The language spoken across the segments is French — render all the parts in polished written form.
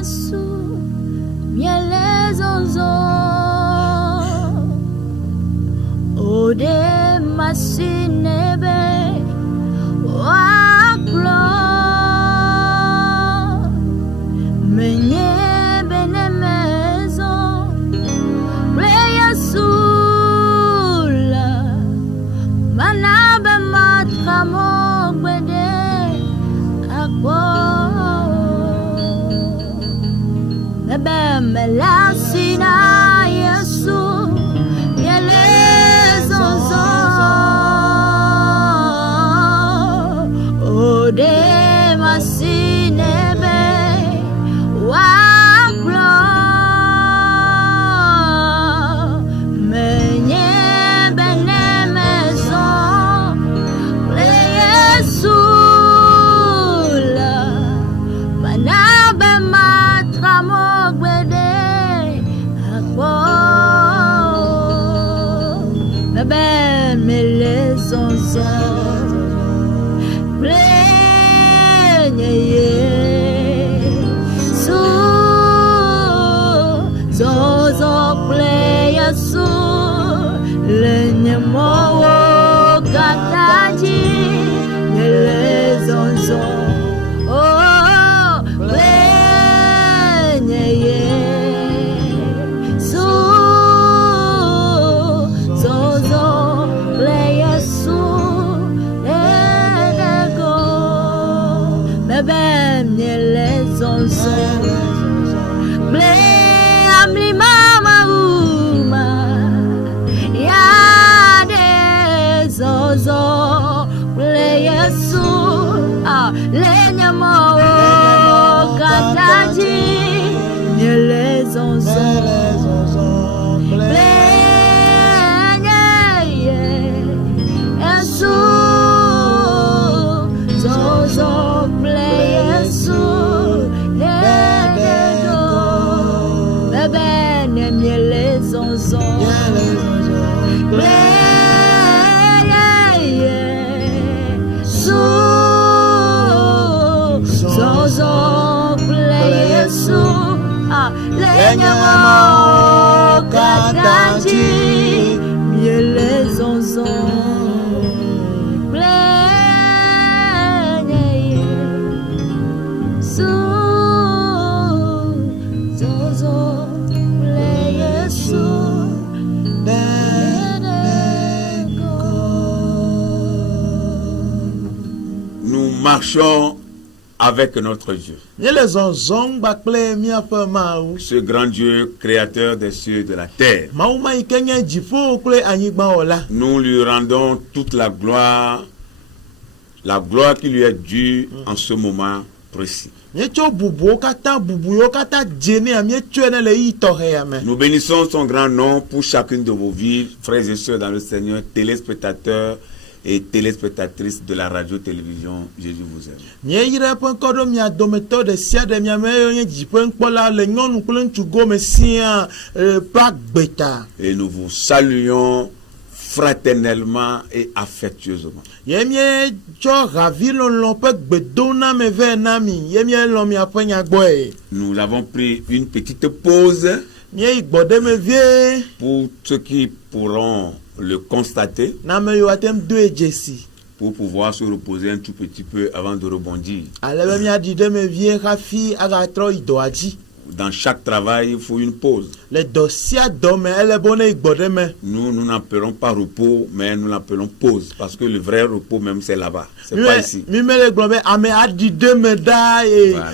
Yesu mielezozo ode masinebe waklo menye benemezo re Yesula manabe matramo gbede akwo mebe melasina Yesu yelezozo ode masinebe waklo menye benemezo le Yesula manabe matramo gbede akwo mebe melezonzo plenye Yesu zozo playa su lenye mowo kataji melezonzo oh plenye Yesu zozo playa su lenego bebe melezonzo ble amli mama uma ya de zozo ble Yesu lenya mo kataji nyelezonzo ble Yesu zozo ble Yesu lenego bebe nyelezonzo ble Yesu zozo ble Yesu lenya mo kataji nyelezonzo ble Yesu zozo ble Yesu Nous marchons avec notre Dieu. Ce grand Dieu, créateur des cieux et de la terre. Nous lui rendons toute la gloire qui lui est due en ce moment précis. Nous bénissons son grand nom pour chacune de vos vies, frères et sœurs dans le Seigneur, téléspectateurs et téléspectatrices de la radio-télévision. Jésus vous aime. Et nous vous saluons fraternellement et affectueusement. Nous avons pris une petite pause pour ceux qui pourront le constater, pour pouvoir se reposer un tout petit peu avant de rebondir. Dans chaque travail, il faut une pause. Nous n'appelons pas repos, mais nous l'appelons pause. Parce que le vrai repos même, c'est là-bas. C'est pas ici. Voilà.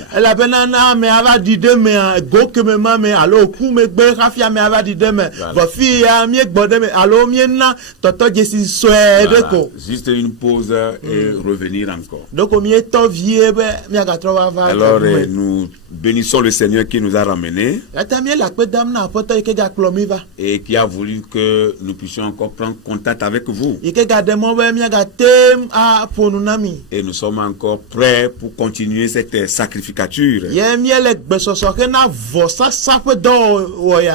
Juste une pause et revenir encore. Alors, nous bénissons le Seigneur qui nous nous a ramenés et qui a voulu que nous puissions encore prendre contact avec vous. Et nous sommes encore prêts pour continuer cette sacrificature.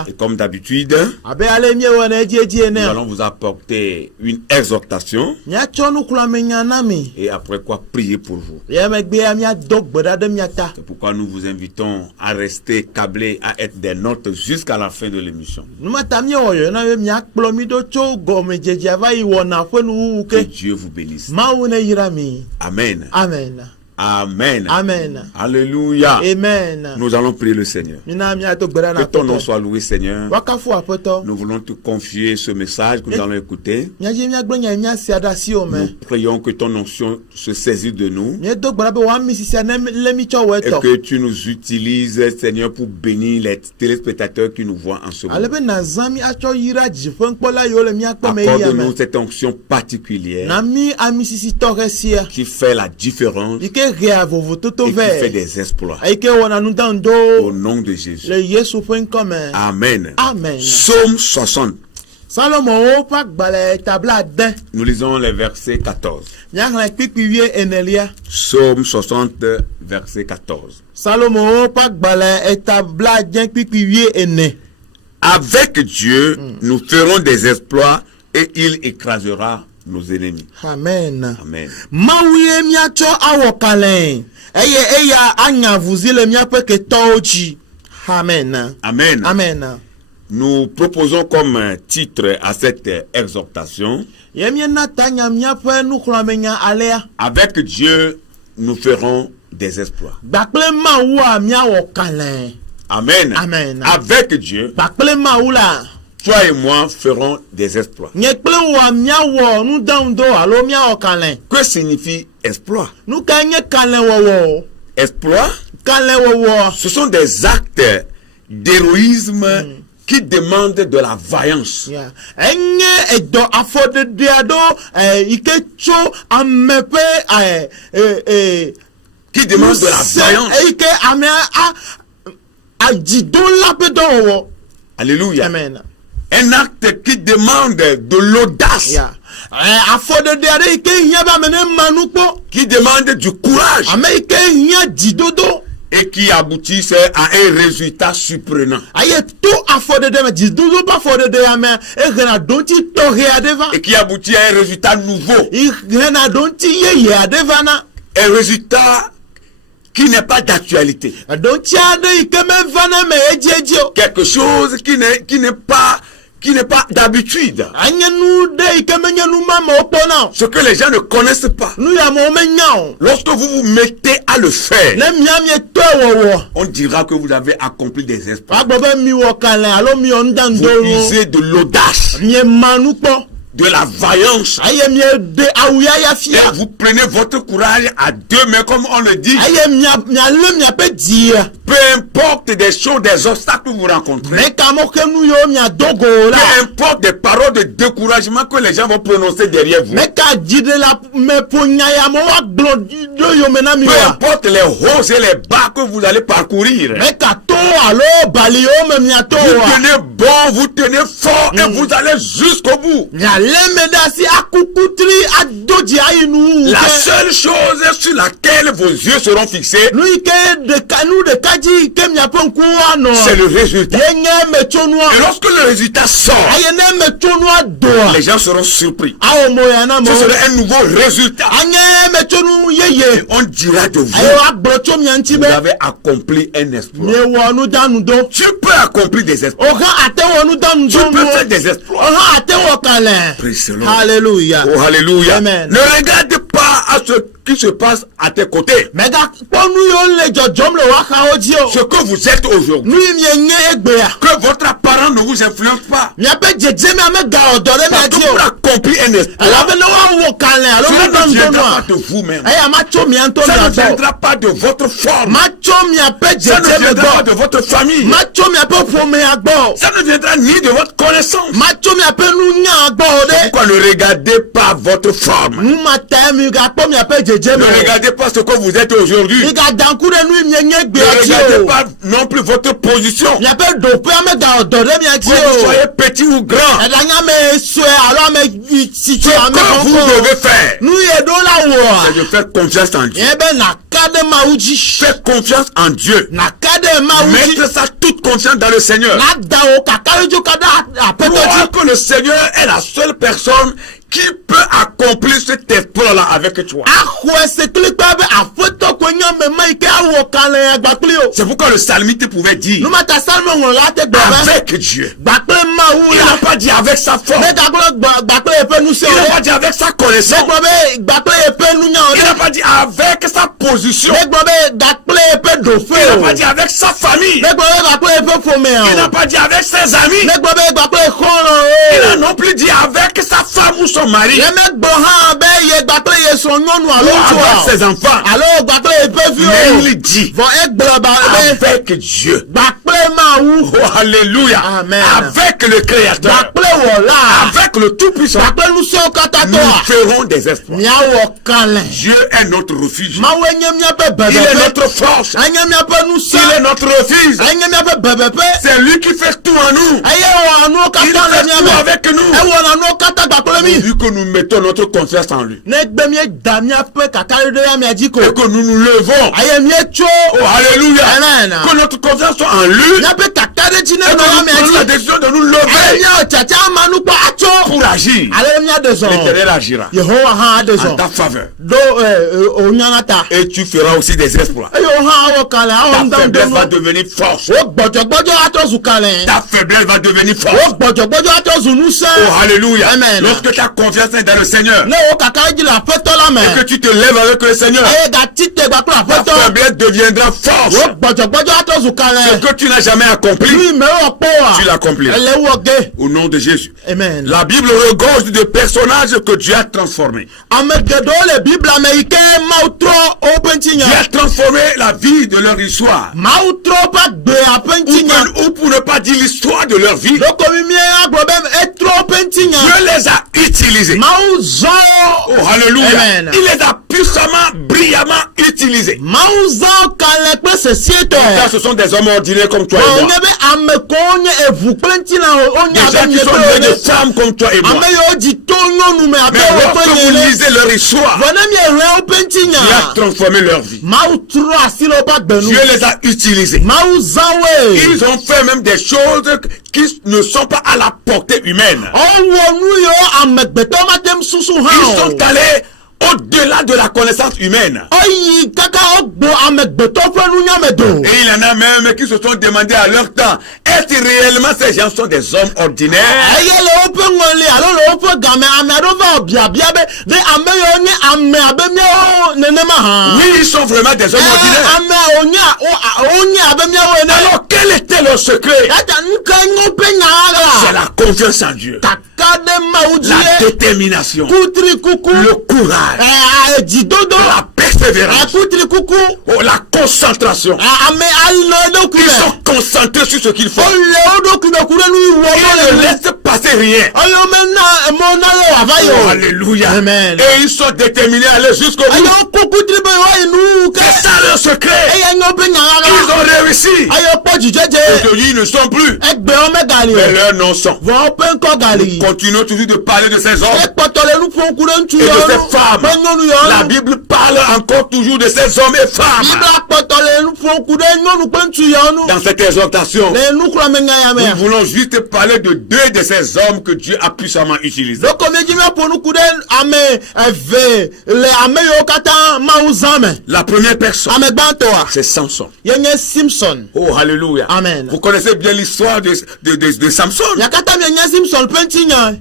Et comme d'habitude, nous allons vous apporter une exhortation et après quoi prier pour vous. C'est pourquoi nous vous invitons à rester câblés, à être des notes jusqu'à la fin de l'émission. Que Dieu vous bénisse. Amen. Amen. Amen. Amen. Alléluia. Amen. Nous allons prier le Seigneur. Que ton nom soit loué, Seigneur. Nous voulons te confier ce message que nous allons écouter. Nous prions que ton onction se saisisse de nous et que tu nous utilises, Seigneur, pour bénir les téléspectateurs qui nous voient en ce moment. Accorde-nous cette onction particulière qui fait la différence et qui fait des exploits. Au nom de Jésus. Amen. Amen. Psaume 60. Nous lisons les versets 14. Psaume 60, verset 14. Avec Dieu, nous ferons des exploits et il écrasera nos ennemis. Amen. Amen. Amen. Amen. Amen. Nous proposons comme titre à cette exhortation: avec Dieu, nous ferons des exploits. Amen. Amen. Avec Dieu, toi et moi ferons des exploits. Que signifie exploit? Exploit, ce sont des actes d'héroïsme qui demandent de la vaillance. Qui demandent de la vaillance. Alléluia. Amen. Un acte qui demande de l'audace. Qui demande du courage. Et qui aboutissent à un résultat surprenant. Et qui aboutit à un résultat nouveau. Un résultat qui n'est pas d'actualité. Quelque chose qui n'est pas d'habitude. Ce que les gens ne connaissent pas. Lorsque vous vous mettez à le faire, on dira que vous avez accompli des exploits. Vous usez de l'audace, de la vaillance, et vous prenez votre courage à deux mains, comme on le dit. Peu importe des choses, des obstacles que vous rencontrez, peu importe des paroles de découragement que les gens vont prononcer derrière vous, peu importe les hauts et les bas que vous allez parcourir, vous tenez bon, vous tenez fort et vous allez jusqu'au bout. La seule chose sur laquelle vos yeux seront fixés, c'est le résultat. Et lorsque le résultat sort, les gens seront surpris. Ce sera un nouveau résultat. Et on dira de vous: vous avez accompli un exploit. Tu peux accomplir des exploits. Tu peux faire des exploits. Alléluia. Oh, alléluia. Amen. Ne regarde pas à ce qui se passe à tes côtés. Ce que vous êtes aujourd'hui, que votre apparent ne vous influence pas. Parce que pour accomplir un exploit, cela ne viendra pas de vous-même. Ça ne viendra pas de votre forme. Ça ne viendra pas de votre famille. Ça ne viendra ni de votre connaissance. Pourquoi ne regardez pas votre forme? Ne regardez pas ce que vous êtes aujourd'hui. Ne non plus votre position. Miabe dope ame ga odore mi ati Que vous o. soyez petit ou grand. Edanya me sue alo ame situ Ce ame que vous konko. devez faire, Nu ye do la c'est wo. de faire confiance en Dieu. Ebe na kade mauji. Faites confiance en Dieu. Na kade mauji. Mettez ça toute confiance dans le Seigneur. Na da o kakari jo kada apetoti. Croyez que le Seigneur est la seule personne qui peut accomplir cet exploit-là avec toi. C'est pourquoi le psalmiste pouvait dire avec Dieu. Il n'a pas dit avec sa force. Il n'a pas dit avec sa connaissance. Il n'a pas dit avec sa position. Il n'a pas dit avec sa famille. Il n'a pas dit avec ses amis. Il n'a non plus dit avec sa femme ou son mari. Ou avec ses enfants. Mais il dit avec Dieu. Oh, alléluia. Amen. Avec le Créateur. Avec le Tout-Puissant. Nous ferons des exploits. Dieu est notre refuge. Il est notre force. Il est notre refuge. C'est lui qui fait tout en nous. Il fait tout avec nous. Vu que nous mettons notre confiance en lui. Et que nous nous levons. Oh, alléluia. Que notre confiance soit en lui. Et que nous prenons la décision de nous lever pour agir. L'Éternel agira en ta faveur. Et tu feras aussi des exploits. Ta faiblesse va devenir force. Ta faiblesse va devenir force. Oh, alléluia. Lorsque ta confiance est dans le Seigneur et que tu te lèves avec le Seigneur, ta faiblesse deviendra force. Ce que tu n'as jamais accompli, tu l'accompliras. Au nom de Jésus. Amen. La Bible regorge de personnages que Dieu a transformés. Dieu a transformé la vie de leur histoire. Ou pour ne pas dire l'histoire de leur vie, Dieu les a utilisés. Oh, alléluia. Amen. Il les a puissamment, brillamment utilisés. Car ce sont des hommes ordinaires comme toi et moi. Des gens qui sont nés de femmes comme toi et moi. Mais lorsque vous lisez leur histoire, Dieu a transformé leur vie. Dieu les a utilisés. Ils ont fait même des choses qui ne sont pas à la portée humaine. Ils sont allés au-delà de la connaissance humaine. Et il y en a même qui se sont demandé à leur temps, est-ce réellement ces gens sont des hommes ordinaires? Oui, ils sont vraiment des hommes ordinaires. Alors quel était leur secret? C'est la confiance en Dieu, la détermination, le courage, la persévérance, la concentration. Ils sont concentrés sur ce qu'il faut. Ils ne laissent passer rien. Oh, alléluia. Amen. Et ils sont déterminés à aller jusqu'au bout. C'est ça leur secret. Ils ont réussi. Aujourd'hui, ils ne sont plus. Mais leurs noms sont. Nous continuons toujours de parler de ces hommes et de ces femmes. La Bible parle encore toujours de ces hommes et femmes. Dans cette exhortation, nous voulons juste parler de deux de ces hommes que Dieu a puissamment utilisés. La première personne, c'est Samson. Oh, alléluia. Amen. Vous connaissez bien l'histoire de Samson.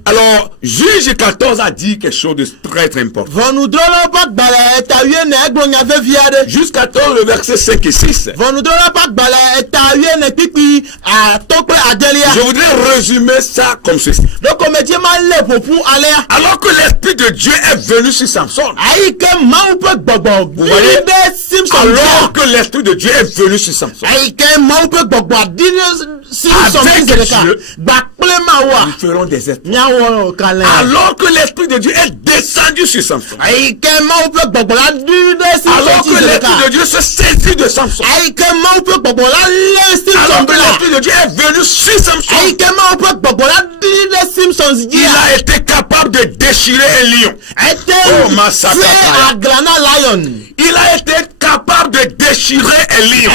Alors, Juge 14 a dit quelque chose de très très important. Juge 14, le verset 5 et 6. Je voudrais résumer ça comme ceci. Alors que l'Esprit de Dieu est venu sur Samson. Vous voyez, alors que l'Esprit de Dieu est venu sur Samson, Avec Dieu, nous ferons des exploits. Alors que l'Esprit de Dieu est descendu sur Samson. Alors que l'Esprit de Dieu se saisit de Samson. Alors que l'Esprit de Dieu est venu sur Samson. Il a été capable de déchirer un lion. Oh, il a été capable de déchirer un lion.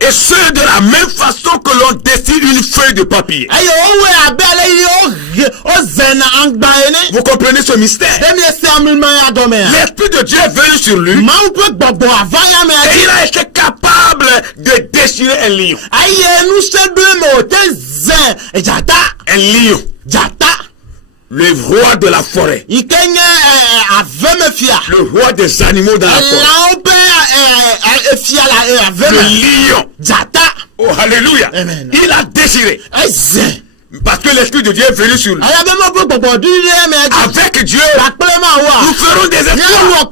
Et ce de la même façon que l'on déchire une feuille de papier. Vous comprenez ce mystère? L'Esprit de Dieu est venu sur lui. Et il a été capable de déchirer un lion. Un lion. Le roi de la forêt. Le roi des animaux dans la forêt. Le lion. Oh, alléluia. Amen. Il a déchiré. Parce que l'Esprit de Dieu est venu sur lui. Avec Dieu, nous ferons des exploits.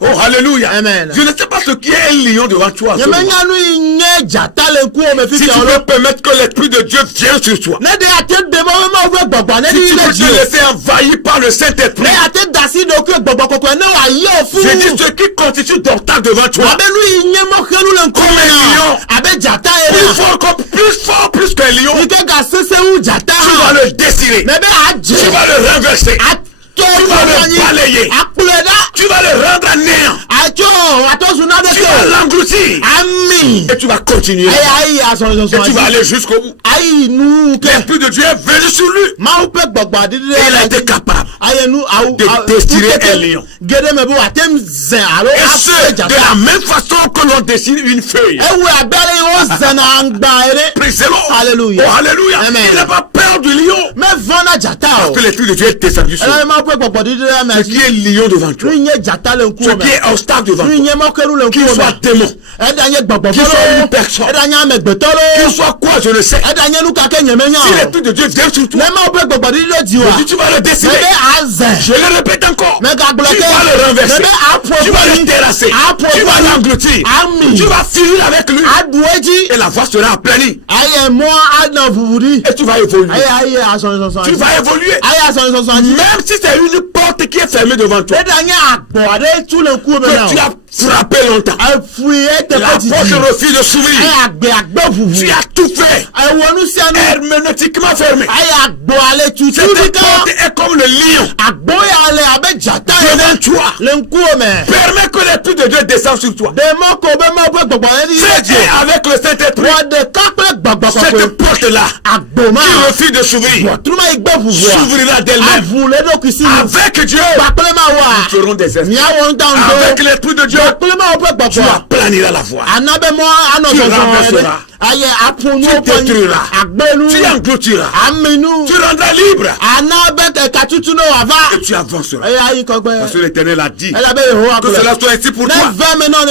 Oh, alléluia. Amen. Je ne sais pas ce qui est un lion devant toi. Si tu veux permettre que l'Esprit de Dieu vienne sur toi. Si tu veux te laisser envahir par le Saint-Esprit. Je dis ce qui constitue d'obstacle devant toi. Comme un lion. Plus fort, plus qu'un lion. Tu vas le décider. Tu vas le renverser. Tu vas le balayer. Tu vas le rendre à néant. Tu vas l'engloutir. Et tu vas continuer. Et tu vas aller jusqu'au bout. L'Esprit de Dieu est venu sur lui. Et il a été capable de déchirer un lion. Et ce, de la même façon que l'on déchire une feuille. Praise the Lord. Alléluia. Oh, alléluia. Amen. Il n'a pas peur du lion. Parce que l'Esprit de Dieu est descendu sur lui. Ce qui est lion devant toi. Ce qui est obstacle devant toi. Qu'il soit démon. Qu'il soit une personne. Qu'il soit quoi, je le sais. Si l'Esprit de Dieu vient sur toi, je dis, tu vas le décider. Je le répète encore. Tu vas le renverser. Tu vas le terrasser. Tu vas l'engloutir. Tu vas finir avec lui. Et la voie sera aplanée. Et tu vas évoluer. Tu vas évoluer. Même si c'est une porte qui est fermée devant toi. Que tu as frappé longtemps. La porte refuse de s'ouvrir. Tu as tout fait. Herméneutiquement fermé. Cette porte est comme le lion. Devant toi. Permets que l'Esprit de Dieu descende sur toi. C'est Dieu avec le Saint-Esprit. Cette porte-là qui refuse de s'ouvrir s'ouvrira d'elle-même. Avec Dieu, nous ferons des esprits. Avec l'Esprit de Dieu, tu aplaniras la voie. Tu renverseras. Tu détruiras. Tu engloutiras. Tu rendras libre. Et tu avanceras. Parce que l'Éternel a dit que cela soit ainsi pour toi.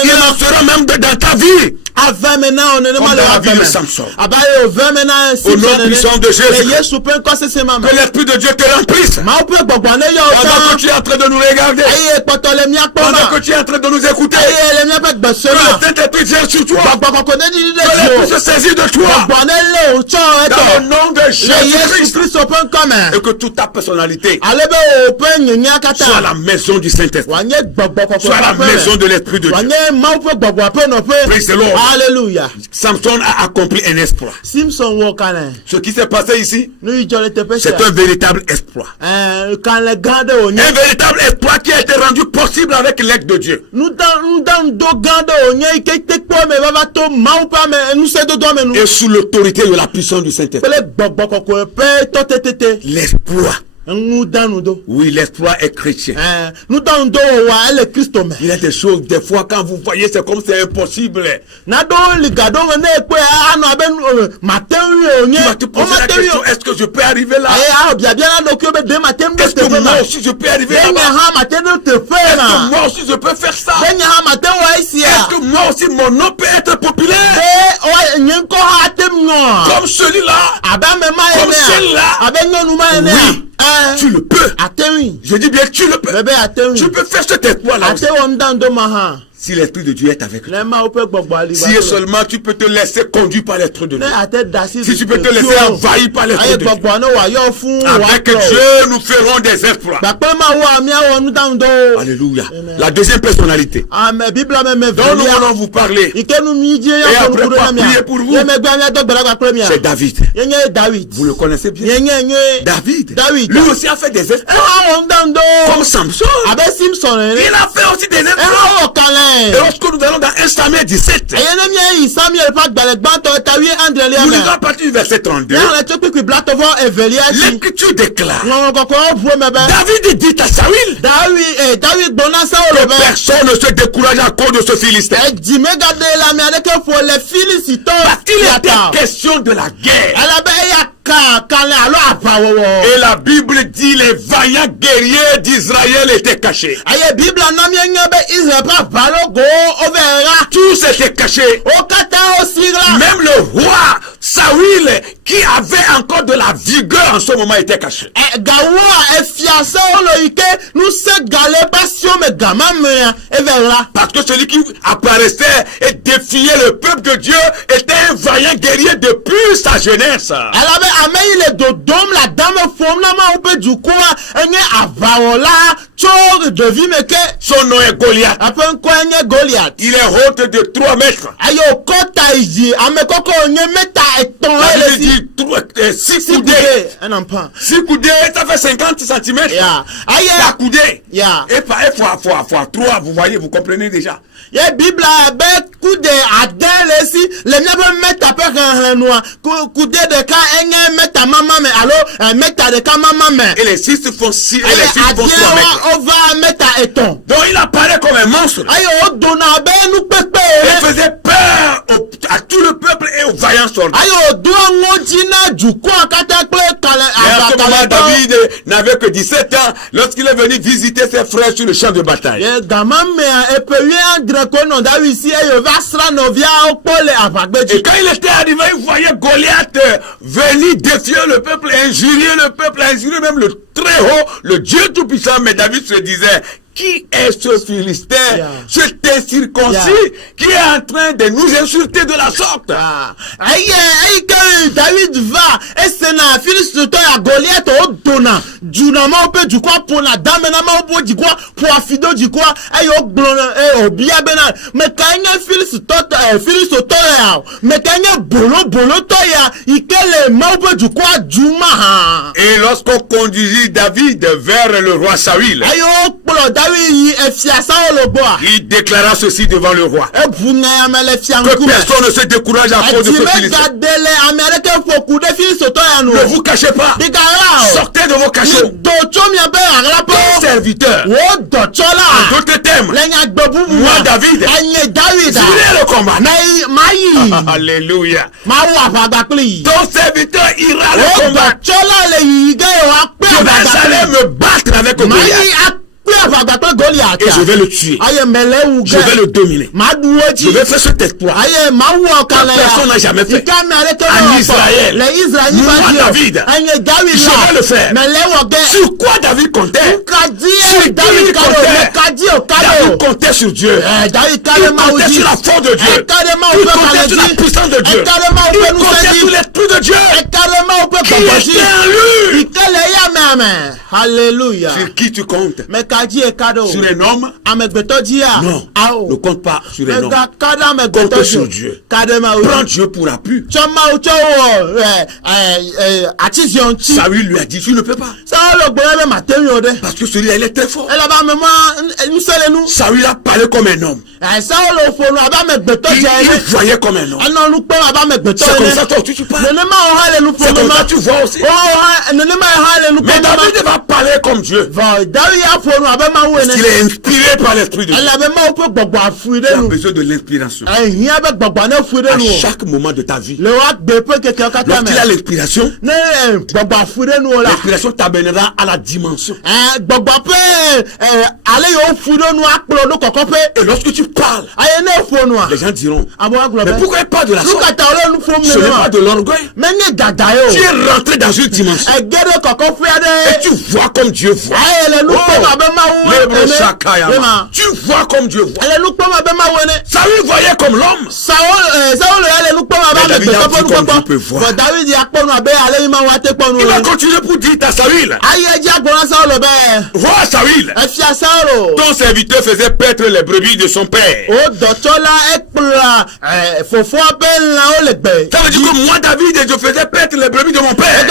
Il en sera même dans ta vie. Comme dans la vie de Samson. Au nom puissant de Jésus. Que l'Esprit de Dieu te remplisse. Pendant que tu es en train de nous regarder. Pendant que tu es en train de nous écouter. Que le Saint-Esprit vienne sur toi. Que l'Esprit se saisit de toi. Dans le nom de Jésus-Christ. Et que toute ta personnalité soit la maison du Saint-Esprit. Soit la maison de l'Esprit de Dieu. Praise the Lord. Alléluia. Samson a accompli un exploit. Ce qui s'est passé ici, c'est un véritable exploit. Un véritable exploit qui a été rendu possible avec l'aide de Dieu. Et sous l'autorité de la puissance du Saint-Esprit. L'exploit. Oui, l'exploit est chrétien. Il y a des choses, des fois, quand vous voyez, c'est comme c'est impossible. Tu vas te poser la question, est-ce que je peux arriver là? Est-ce que moi aussi je peux arriver là-bas? Est-ce que moi aussi je peux faire ça? Est-ce que moi aussi mon nom peut être populaire? Comme celui-là? Comme celle-là? Oui. Tu le peux. Je dis bien tu le peux. Tu peux faire cet exploit là. Si l'Esprit de Dieu est avec toi, si si seulement tu peux te laisser conduire par l'Esprit de Dieu, si tu peux te laisser envahir par l'Esprit de Dieu, avec Dieu, nous ferons des exploits. Alléluia. La deuxième personnalité dont nous allons vous parler, et après pas prier pour vous, c'est David. Vous le connaissez bien. David, lui aussi a fait des exploits. Comme Samson, il a fait aussi des exploits. Et lorsque nous allons dans 1 Samuel 17, nous lisons à partir du verset 32, l'Écriture déclare, David dit à Saül que personne ne se décourage à cause de ce Philistin. Parce qu'il était question de la guerre. Et la Bible dit les vaillants guerriers d'Israël étaient cachés. Tous étaient cachés. Même le roi Saül, qui avait encore de la vigueur en ce moment, était caché. Parce que celui qui apparaissait et défiait le peuple de Dieu était un vaillant guerrier depuis sa jeunesse. Son nom est Goliath. Il est haut de 3 mètres. La Bible dit 6 coudées. 6 coudées, ça fait 50 cm. La coudée. Et par fois 3, vous voyez, vous comprenez déjà. Et les 6 font 6 et les 6 font 3 mètres. Donc il apparaît comme un monstre. Il faisait peur à tout le peuple et aux vaillants soldats. Et à ce moment, David n'avait que 17 ans lorsqu'il est venu visiter ses frères sur le champ de bataille. Et quand il était arrivé, il voyait Goliath venir défier le peuple, injurier le peuple, injurier même le très haut, le Dieu tout-puissant. Mais David se disait, qui est ce Philistin, cet incirconcis, qui est en train de nous insulter de la sorte? David va, et c'est la Philistin à Goliath au donna, du nama peut du quoi pour la dame, nama au du quoi, pour affido du quoi, et au blon, et au bien bénal. Mais quand il y a Philistin, mais quand il y a bolo toya, il y a les mains du quoi, du maha. Et lorsqu'on conduisit David vers le roi Saül, il déclara ceci devant le roi, que personne ne se décourage à cause de ce Philistin. Ne vous cachez pas, sortez de vos cachots. Ton serviteur, en d'autres termes, moi David, j'irai le combat. Alléluia. Ton serviteur ira le combat. Je vais aller me battre avec Goliath. Et je vais le tuer. Je vais le dominer. Je vais faire cet exploit que personne n'a jamais fait en Israël. Moi David, je vais le faire. Sur quoi David comptait? Sur David comptait sur Dieu. Il comptait sur la force de Dieu. Il comptait sur la puissance de Dieu. Il comptait sur l'esprit de Dieu qui était en lui. Alléluia. Sur qui tu comptes? Sur un homme? Non, ne compte pas sur un homme. Compte sur Dieu. Prends Dieu pour appui. Saül lui a dit, tu ne peux pas. Parce que celui-là, il est très fort. Saül a parlé comme un homme. Il voyait comme un homme. C'est comme ça toi tu parles. C'est comme ça tu vois aussi. Mais David va parler comme Dieu. Parce qu'il est inspiré par l'esprit de Dieu. Tu as besoin de l'inspiration. À chaque moment de ta vie. Lorsqu'il a l'inspiration, l'inspiration t'amènera à la dimension. Et lorsque tu parles, les gens diront, mais pourquoi il parle de la sorte? Ce n'est pas de l'orgueil. Mais n'y gagayo. Tu es rentré dans une dimension. Et tu vois comme Dieu voit. Tu vois comme Dieu voit. Saül voyait comme l'homme. Mais David a vu comme Dieu peut voir. Il va continuer pour dire à Saül. Vois Saül. Ton serviteur faisait paître les brebis de son père. Ça veut dire que moi David je faisais paître les brebis de mon père. Et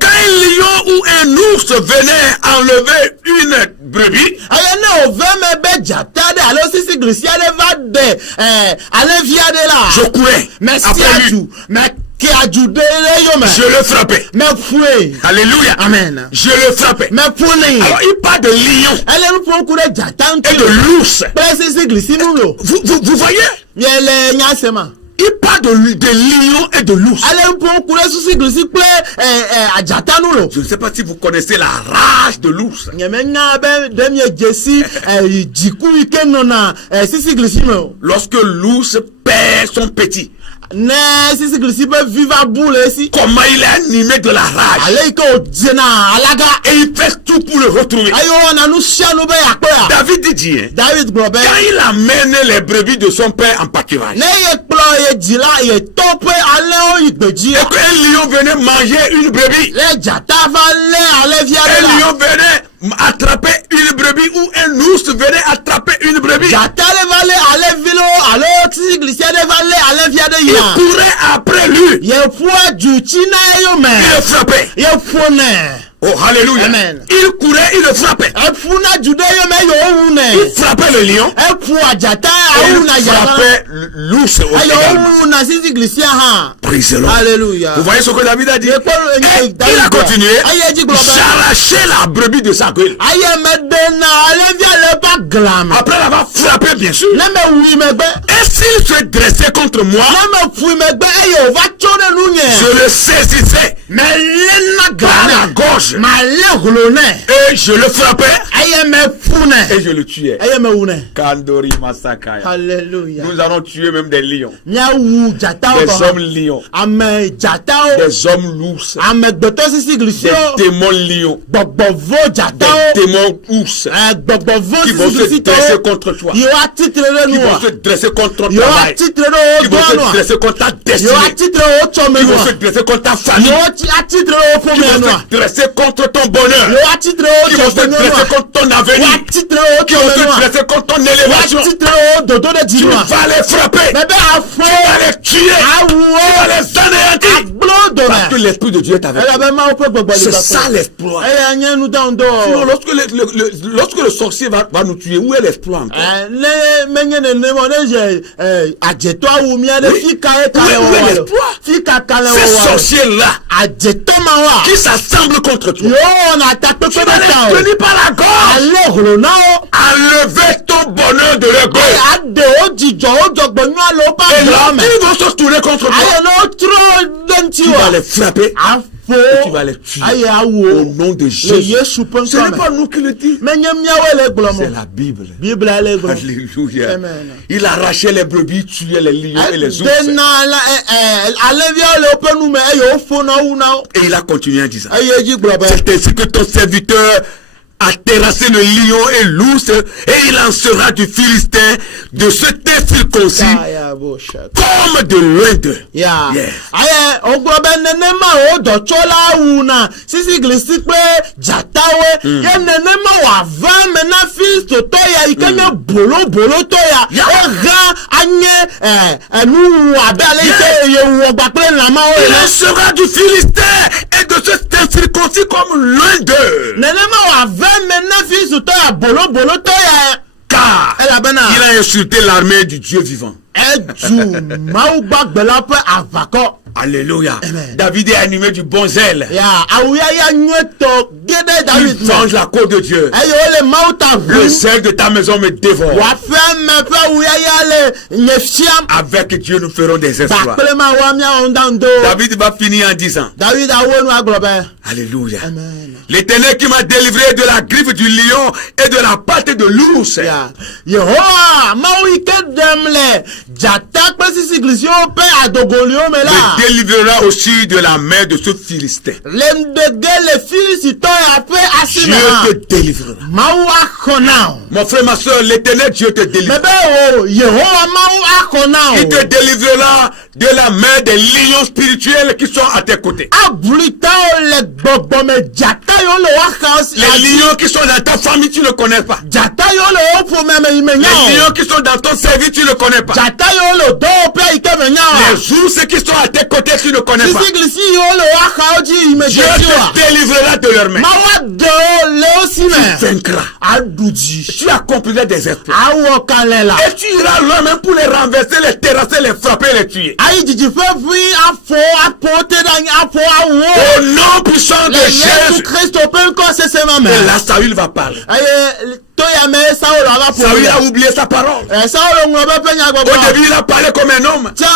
quand un lion ou un ours venait enlever une brebis, je courais après lui. Je le frappais. Alléluia. Amen. Je le frappais. Alors il parle de lion et de l'ours. Vous voyez? Il parle de lion et de l'ours. Je ne sais pas si vous connaissez la rage de l'ours. Lorsque l'ours perd son petit, comment il est animé de la rage. Et il fait tout pour le retrouver. David dit, quand il amène les brebis de son père en pâturage, et qu'un lion venait manger une brebis, un lion venait attraper une brebis ou un ours venait attraper une brebis, il courait après lui, il le frappait. Oh, alléluia. Amen. Il courait, il le frappait. Il frappait le lion. Il frappait l'ours aussi. Prise le Lord. Alléluia. Vous voyez ce que David a dit? Et il a continué. J'arrachais la brebis de sa gueule. Après l'avoir frappé, bien sûr. Et s'il se dressait contre moi, je le saisissais par la gorge. Et je le frappais. Et je le tuais. Kandori Masakaya. Alléluia. Nous allons tuer même des lions. Des hommes lions. Des hommes loups. Des démons lions. Des démons ours. Qui vont se dresser contre toi. Qui vont se dresser contre ton travail. Qui vont se dresser contre ta destinée. Qui vont se dresser contre ta famille. Qui vont se dresser contre ton bonheur. Qui vont se dresser contre ton avenir. Qui vont se dresser contre ton élévation. Tu vas les frapper. Tu vas les tuer. Tu vas les anéantir. Parce que l'Esprit de Dieu est avec toi. C'est ça l'exploit. Sinon, lorsque le sorcier va nous tuer, où est l'exploit encore? Où est l'exploit? Ces sorciers-là qui s'assemblent contre toi, tu vas les tenir par la gorge, enlever ton bonheur de leur gorge. Et là, ils vont se tourner contre toi. Tu vas les frapper. Et tu vas les tuer au nom de Jésus. Ce n'est pas nous qui le disons. C'est la Bible. Alléluia. Il arrachait les brebis, tuait les lions et les ours. Et il a continué à dire ça. C'est ainsi que ton serviteur a terrassé le lion et l'ours, et il en sera du Philistin, de ce incirconcis, comme de loin d'eux. Il en sera du Philistin et de ce incirconcis comme loin d'eux. Car il a insulté l'armée du Dieu vivant. Alléluia. Amen. David est animé du bon zèle. Ya awuya ya nyeto gede David. Il mange la côte de Dieu. Ayo le mauta. Le zèle de ta maison me dévore. Wa fe me pe awuya ya le nyefiam. Avec Dieu nous ferons des exploits. Baklema wa mia ondando. David va finir en disant. David awonu aglobe. Alléluia. Amen. L'Éternel qui m'a délivré de la griffe du lion et de la patte de l'ours. Ya Yehowa mawi kedemle jata pesisi glisio pe adogolio me la. Me délivrera aussi de la main de ce Philistin. Lem de gele filisito ya pe asina. Dieu te délivrera. Mawa konao. Mon frère, ma soeur, l'Éternel Dieu te délivrera. Bebe o Yehowa mawa konao. Il te délivrera de la main des lions spirituels qui sont à tes côtés. Abrita le gbogbo me jata yo le waka. Les lions qui sont dans ta famille, tu ne connais pas. Jata yo le opo me Les lions qui sont dans ton service, tu ne connais pas. Jata yo le do pe ike me Les ours qui sont à tes côtés, tu ne connais pas. Sisi yo le waka oji me Dieu te délivrera de leurs mains. Mawa de le aussi me. Tu vaincras. Aduji. Tu accompliras des exploits. Awo kalela. Et tu iras loin même pour les renverser, les terrasser, les frapper, les tuer. Ayi jiji fe fi afo apote dan afo awo. Au nom puissant de Jésus Jésus. Christ open ko se ma me. Et là, Saül va parler. Aye to ya me Saul aba pour. Saül a oublié sa parole. Saul ngo ba pe nya gbogbo. Au début, il a parlé comme un homme. Tiens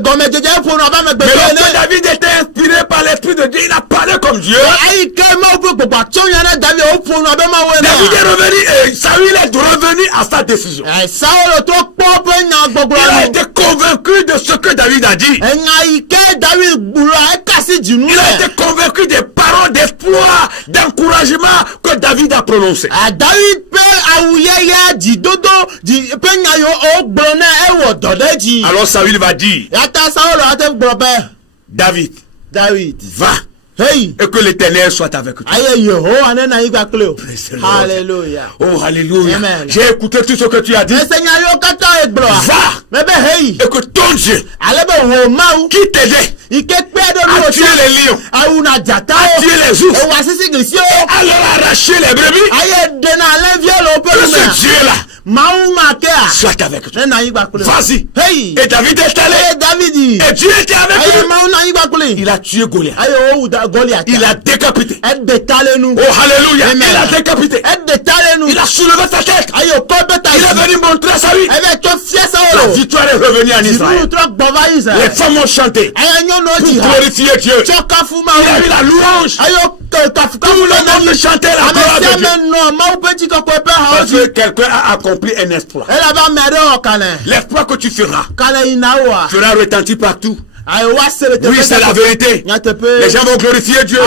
gomme jeje pour no ba me Mais lorsque gbegbe. David était inspiré par l'Esprit de Dieu, il a parlé comme Dieu. Ayi ke mo bu gbogbo atun ya na David o pour no ba ma we na. David est revenu et Saül est revenu à sa décision. Saul to po pe nya gbogbo. Il a été convaincu de ce que David a dit. Enya ike David bura e kasi jinu. Il a été convaincu des paroles d'espoir, d'encouragement que David a prononcées. David pe awuyaya di dodo di pe nya yo o gbona e wo dodeji. Alors Saül va dire, Yata Saul ate gbogbo. David, David. va Hey. et que l'Éternel soit avec toi. Aye Yehowa na igba kleo. Praise the Lord. Hallelujah. Oh, alléluia. Amen. J'ai écouté tout ce que tu as dit. Seigneur yo kata egbro. Va Mebe hey. et que ton Dieu Alebe wo mau. qui t'aidait Ike pe de à lu tuer les lions, Auna jata. à tuer les ours, E wa sisi glisio. à leur arracher les brebis, Aye dena le vielo pe que lu. ce Dieu-là Mau makea. soit avec toi. Na igba kleo. Vas-y. Hey. Et David est allé. Aye David. Et Dieu était avec Aye lui. mau na igba kleo. Il a tué Goliath. Aye o da Goliath. Il a décapité. E de talenu. Oh, alléluia. Amen. Il a décapité. E de talenu. Il a soulevé sa tête. Aye ko beta. Il est venu montrer à Saül. Ebe to fie La Saul. victoire est revenue en Israël. Israël. Les femmes ont chanté Aye nyono pour ji. glorifier Dieu. Chokafuma. Il a eu la louange. Ayo kafuka. Tout le monde chantait la gloire de Dieu. No, mau petit ko pe Parce haoji. que quelqu'un a accompli un exploit. Ela ba mere o kale. L'exploit que tu feras Kale inawa. fera retentir partout. Ayo wa sele te. Oui, c'est la vérité. Les gens vont glorifier Dieu.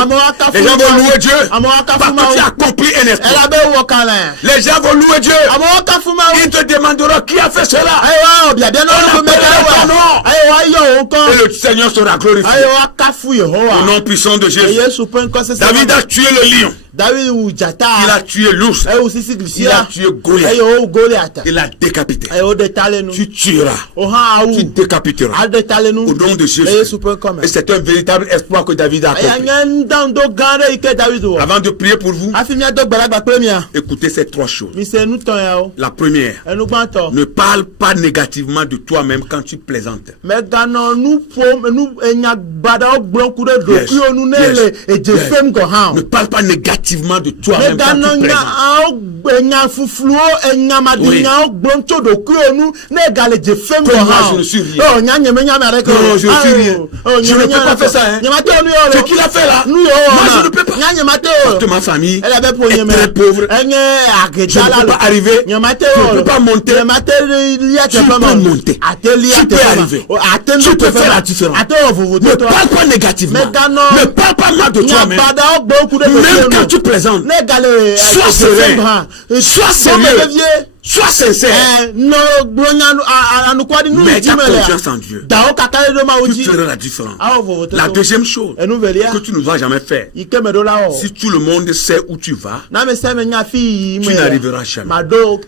Les gens vont louer Dieu. Parce que tu as accompli un exploit. Ela be wo kale. Les gens vont louer Dieu. Amo kafuma. Ils te demanderont qui a fait cela. Ayo wa bien no On ko me appellera ton nom. Ayo wa yo ko. Et le Seigneur sera glorifié. Ayo wa kafu Yehowa. Au nom puissant de Jésus. Yesu pen ko se. David a tué le lion. David ou jata. Il a tué l'ours. Ayo sisi glisia. Il a tué Goliath. Ayo Goliath. Il a décapité. Ayo de talenu. Tu tueras. O ha Tu ou. décapiteras. Al de talenu. Au nom de Jésus. Yesu pen ko me. Et c'est un véritable espoir que David a Aya accompli. nyen dan do gande ike David wo. Avant de prier pour vous, Afimia do gbalagba premier. écoutez ces trois choses. Mi se nu ton ya o. La première, Enu gbanto. ne parle pas négativement de toi-même quand tu plaisantes. Me gano nu pom nu enya gbada o gbonku de do Yes. ki onu ne Yes. le eje Yes. fem go han. Ne parle pas négativement de Me toi-même quand gano tu nya plaisantes. o enya fufulu o enya Oui. madinya o gbonto do ki onu ne gale je fem go Comme moi, han. je ne suis rien. Oh nya nyeme nya mere ko. Non, je ne suis rien. Je ne peux pas faire ça, hein. Nyama te onu yo. Ce qu'il a fait là, Nu yo. moi je ne peux pas. Nya nyama te Parce que o. ma famille Elle avait pour est nyeme. très pauvre. Enye Je ageda ne la. peux pas arriver. Nyama te Je o. ne peux pas monter. Nyama te liya te Tu fama. peux monter. Atelier Tu peux arriver. Tu peux faire la différence. Ne parle pas négativement. Ne parle pas mal de toi-même. Même quand tu plaisantes, sois serein. Sois sérieux. Sois sincère. No Mais ta confiance en Dieu. Tu feras la différence. La deuxième chose que tu ne vas jamais faire, si tout le monde sait où tu vas, tu n'arriveras jamais.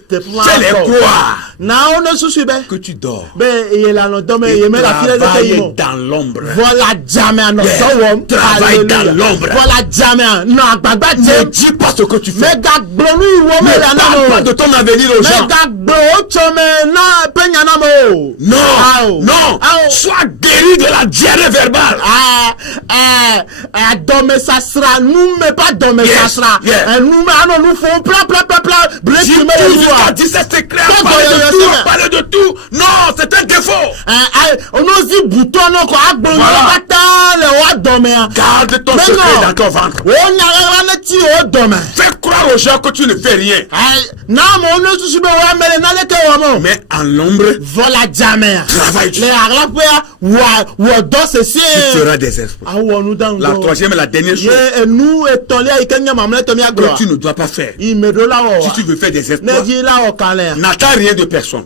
Quel est quoi que tu dors? Et travaille dans l'ombre. Voilà jamais Travaille dans l'ombre. Voilà jamais. Non, ne dis pas ce que tu fais. Mais ne parle pas de ton avenir aux gens. Non, non. Sois guéri de la diarrhée verbale. Jusqu'à 17 secrets, parler de tout. Non, c'est un défaut. Garde ton secret dans ton ventre. Fais croire aux gens que tu ne fais rien. Mais en l'ombre, travaille-tu. Tu feras des espoirs. La troisième et la dernière chose que tu ne dois pas faire. Si tu veux faire des espoirs, n'attends rien de personne.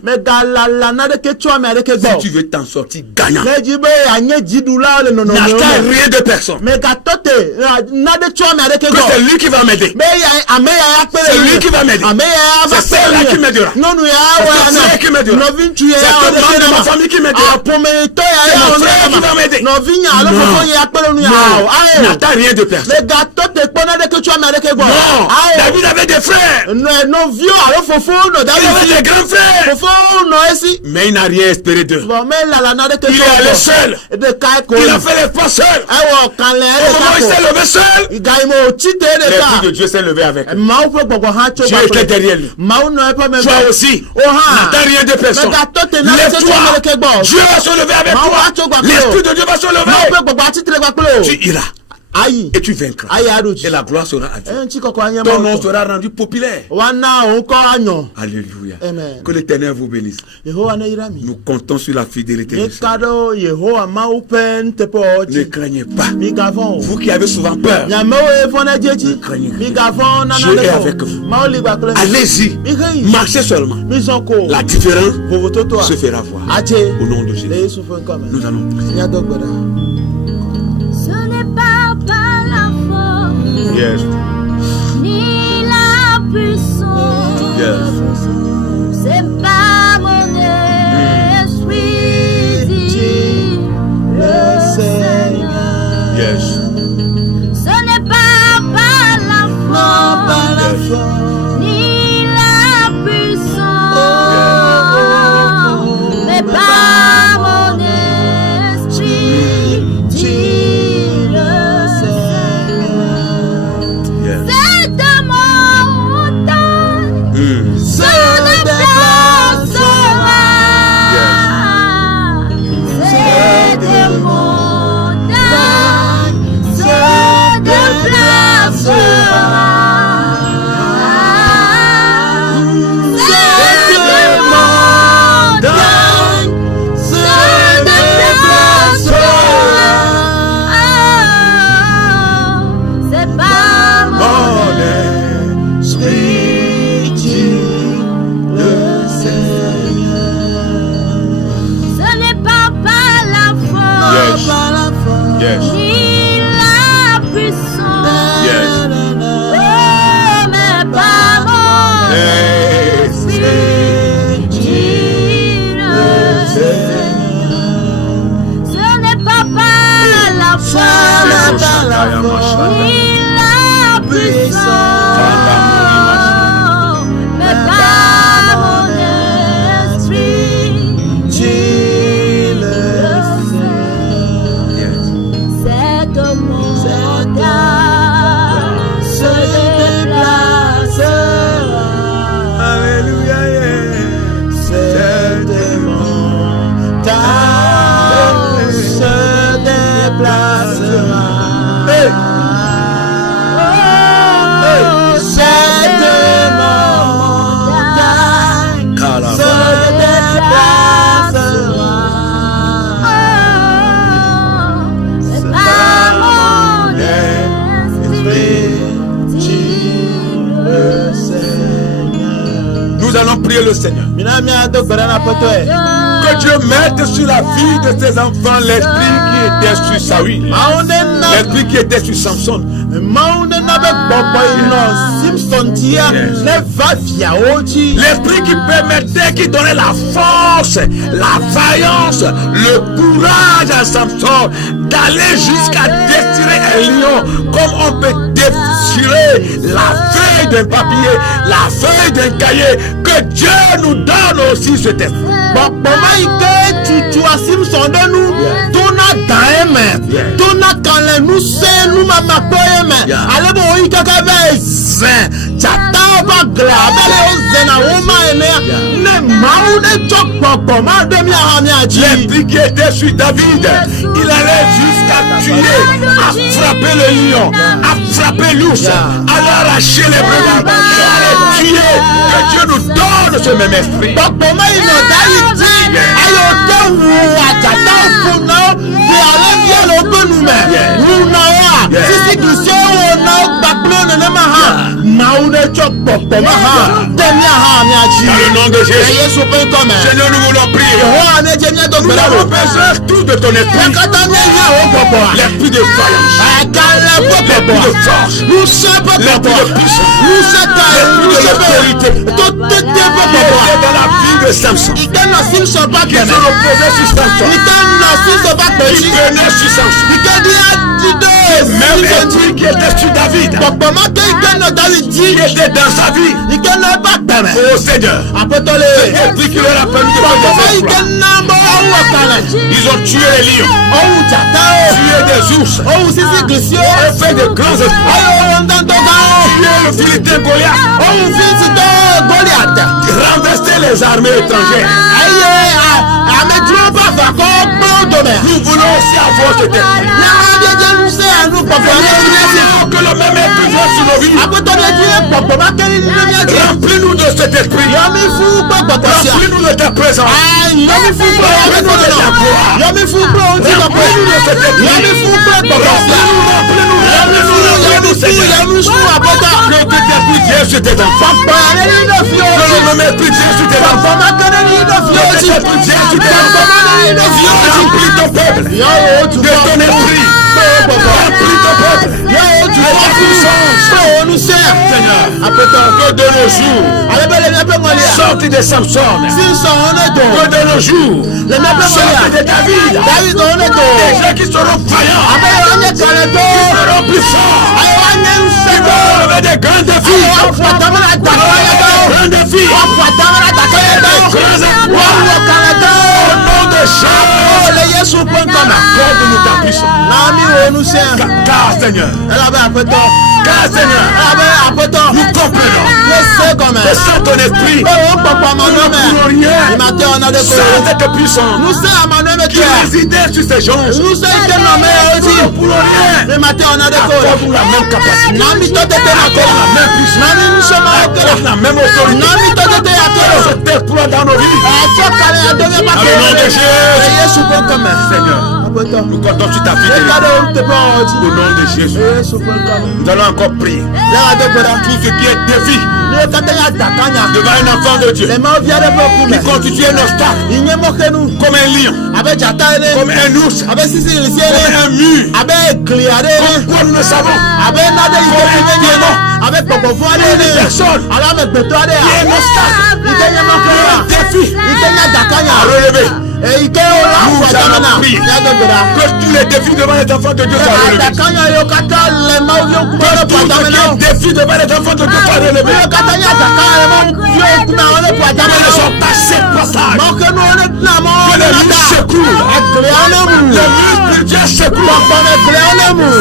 Si tu veux t'en sortir gagnant, n'attends rien de personne. Que c'est lui qui va m'aider. C'est lui qui va m'aider. C'est celle-là qui m'aidera. C'est celle qui m'aidera. C'est membre de ma famille qui m'aidera. C'est mon frère qui va m'aider. Non, n'attends rien de personne. Non, David avait des frères. Il avait des grands frères. Mais il n'a rien espéré d'eux. Il est allé seul. Il a fait les pas seul. Au moment où il s'est levé seul, l'Esprit de Dieu s'est levé avec lui. Dieu était derrière lui. Toi aussi, n'attends rien de personne. Lève-toi. Dieu va se lever avec toi. L'Esprit de Dieu va se lever. Tu iras. Et tu vaincras. Et la gloire sera à Dieu. Ton nom sera rendu populaire. Alléluia. Amen. Que l'Éternel vous bénisse. Nous comptons sur la fidélité du Seigneur. Ne craignez pas. Vous qui avez souvent peur, ne craignez pas. Dieu est avec vous. Allez-y. Marchez seulement. La différence se fera voir. Au nom de Jésus. Nous allons prier. Ce n'est pas par la force, Yes. ni la puissance, Yes. c'est pas mon esprit, dit le Seigneur. Yes. Ce n'est pas par la force, ni la puissance, mais par mon esprit, dit le Seigneur. Yes. C'est de montagne, Mm. se déplacera. C'est de montagne, se déplacera. C'est de montagne, se déplacera. C'est pas mon esprit, dit le Seigneur. Ce n'est pas par la force, Yes. ni la puissance, Yes. oh, mais par mon esprit, dit le Seigneur. Ce n'est pas par la force, ni la puissance, mais par mon esprit, dit le Seigneur. Cette montagne se déplacera. Alléluia. Cette montagne se déplacera. Hey. Oh, Cette montagne Calme. se déplacera. c'est par mon esprit, dit le Seigneur. Nous allons prier le Seigneur. Que Dieu mette sur la vie de ses enfants l'esprit qui était sur Saül. L'esprit qui était sur Samson. L'esprit qui permettait, qui donnait la force, la vaillance, le courage à Samson d'aller jusqu'à déchirer un lion, comme on peut déchirer la feuille d'un papier, la feuille d'un cahier. Que Dieu nous donne aussi ce test. L'esprit qui était sur David, il allait jusqu'à tuer, à frapper le lion, à frapper l'ours, à l'arracher les brebis, à les tuer. Que Dieu nous donne ce même esprit. Dans le nom de Jésus, Seigneur, nous voulons prier. Nous avons besoin tout de ton esprit. L'esprit de vaillance, l'esprit de force, l'esprit de puissance, l'esprit de l'autorité. Dans la vie de Samson, qui se reposait sur Samson, qui venait sur Samson. Même esprit qui était sur David, qui était dans sa vie. Oh Seigneur, l'esprit qui leur a permis de faire des. Ils ont tué les lions, tué des ours, fait de grands esprits, tué le Philistin Goliath, renversé les armées étrangères. Nous voulons aussi avoir ce terme. Que le même esprit soit sur nos vies. Remplis-nous de cet esprit. Remplis-nous de ta présence. Remplis-nous de ta gloire. Remplis-nous de cet esprit. Remplis-nous, Seigneur. Que tes esprits viennent sur tes enfants. Que le même esprit vienne sur tes enfants. Que tes esprits viennent sur tes enfants. Remplis ton peuple de ton esprit. Remplis ton peuple de ta puissance. Seigneur, que de nos jours, sorti de Samson, que de nos jours, sorti de David, des gens qui seront vaillants, qui seront plus forts, qui vont relever des grands défis, au nom de Jésus. Accorde-nous ta puissance. Car Seigneur, nous comprenons que sans ton esprit, nous ne pouvons rien. Sans cette puissance qui résidait sur ces gens, nous ne pouvons rien. Accorde-nous la même capacité, accorde la même puissance, accorde la même autorité, accorde cet exploit dans nos vies. Dans le nom de Jésus, Seigneur, nous comptons sur ta fidélité. Au nom de Jésus, nous allons encore prier. Tout ce qui est défi devant un enfant de Dieu, qui constitue un obstacle, comme un lion, comme un ours, comme un mur, comme quoi nous ne savons, comme un démon, une personne qui est un obstacle, un défi à relever. Nous allons prier que tous les défis devant les enfants de Dieu soient relevés. Que tous les défis devant les enfants de Dieu soient relevés. Que ne sont pas ces passages. Que les muscles secourent. Les muscles Dieu secourent.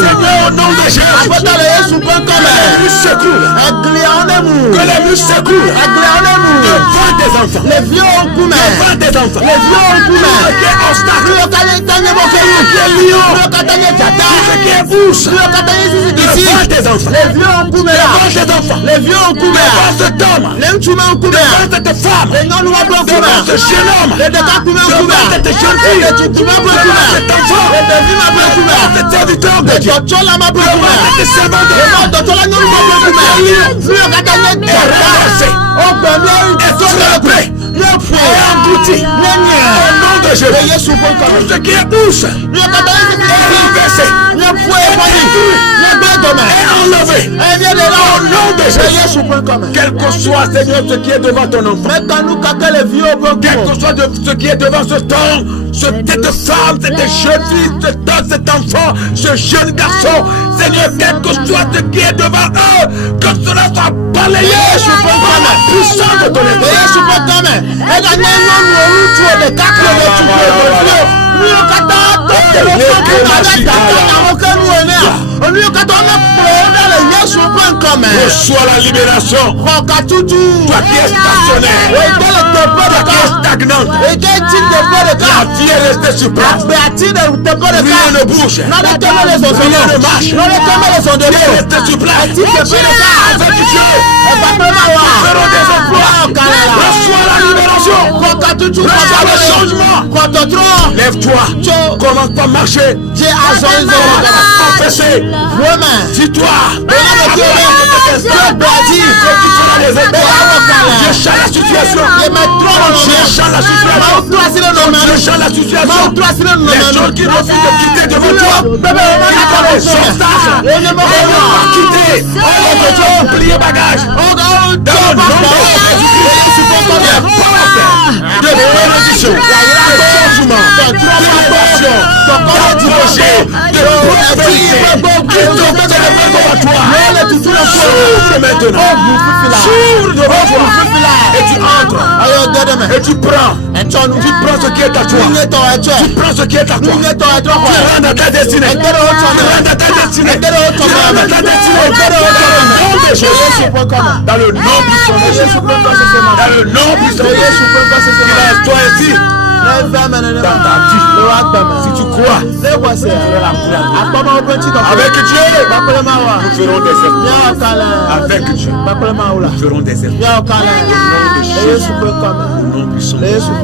Seigneur, au nom de Jésus, que les muscles secourent. Que les muscles secourent. Devant des enfants. Devant des enfants. Tout ce qui est obstacle, tout ce qui est lion, tout ce qui est ours, devant tes enfants, devant tes enfants, devant cet homme, devant cette femme, devant ce jeune homme, devant cette jeune fille, devant cet enfant, devant cet serviteur de Dieu, devant cet servant de Dieu, est renversé, est frappé, et englouti. Au nom de Jésus. Tout ce qui est pousse est renversé. Est enlevé. Au nom de Jésus. Quel que soit, Seigneur, ce qui est devant ton enfant. Quel que soit ce qui est devant ce temps, cette femme, cette jeune fille, cet homme, cet enfant, ce jeune garçon, Seigneur, quel que soit ce qui est devant eux, que cela soit balayé par la puissance de ton esprit. Reçois la libération. Toi qui es stationnaire, toi qui es stagnante, la vie est restée sur place. Rien ne bouge, rien ne marche. Tu es resté sur place. Avec Dieu, nous ferons des emplois. Reçois la libération. Reçois le changement. Lève-toi. Commence par marcher. Confesser. Dis-toi. Je change la situation. Les gens qui refusent de quitter devant toi, qui sont sages, on ne va quitter. On va oublier bagage. Dans le nom de bénédiction, de changement, d'innovation, de projet, de prospérité, qui te met devant toi. S'ouvre maintenant. S'ouvre devant toi. Et tu entres. Et tu prends. Tu prends ce qui est à toi. Tu prends ce qui est à toi. Tu rentres à ta destinée. Tu rentres à ta destinée. Tu rentres à ta destinée. Dans le nom puissant de Jésus. Dans le nom puissant de Jésus. Toi ici. Dans ta vie, si tu crois avec Dieu, nous ferons des efforts. Avec Dieu, nous ferons des efforts. Au nom puissant de Jésus.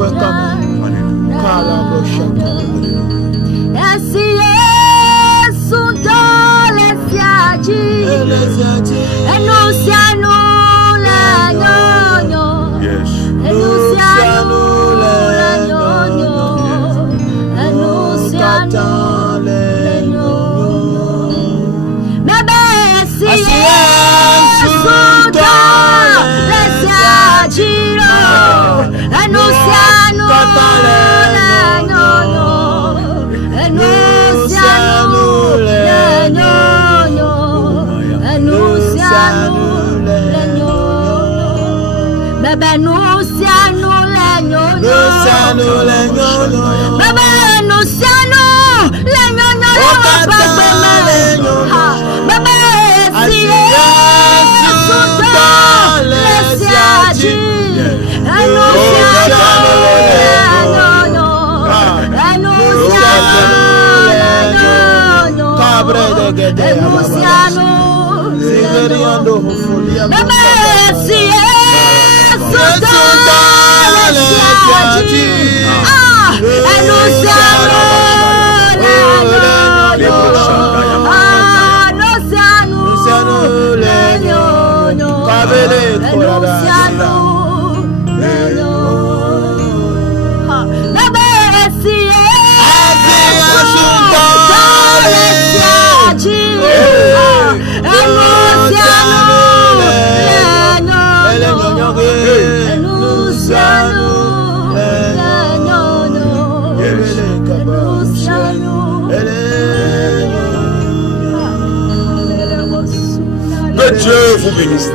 Que Dieu vous bénisse.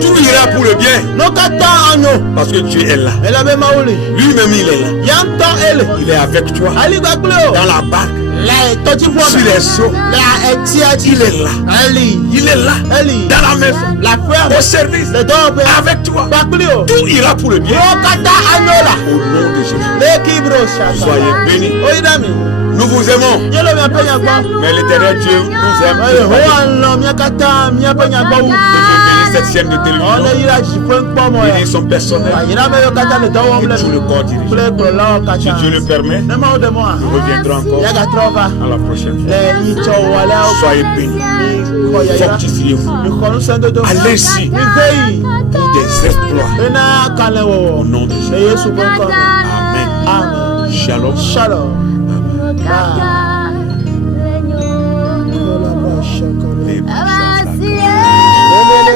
Tout ira pour le bien. Parce que Dieu est là. Lui-même il est là. Il est avec toi. Dans la barque. Sur les seaux. Il est là. Il est là. Dans la maison. Au service. Avec toi. Tout ira pour le bien. Au nom de Jésus. Soyez bénis. Nous vous aimons. Mais l'Éternel Dieu nous aime. Que cette chaîne de télévision, bénisse son personnel et tout le corps dirigé. Si Dieu le permet, nous reviendrons encore à la prochaine fois. Soyez bénis. Fortifiez-vous. Allez-y pour des exploits. Au nom de Jésus. Amen. Shalom. Shalom. Abasiye, Amen.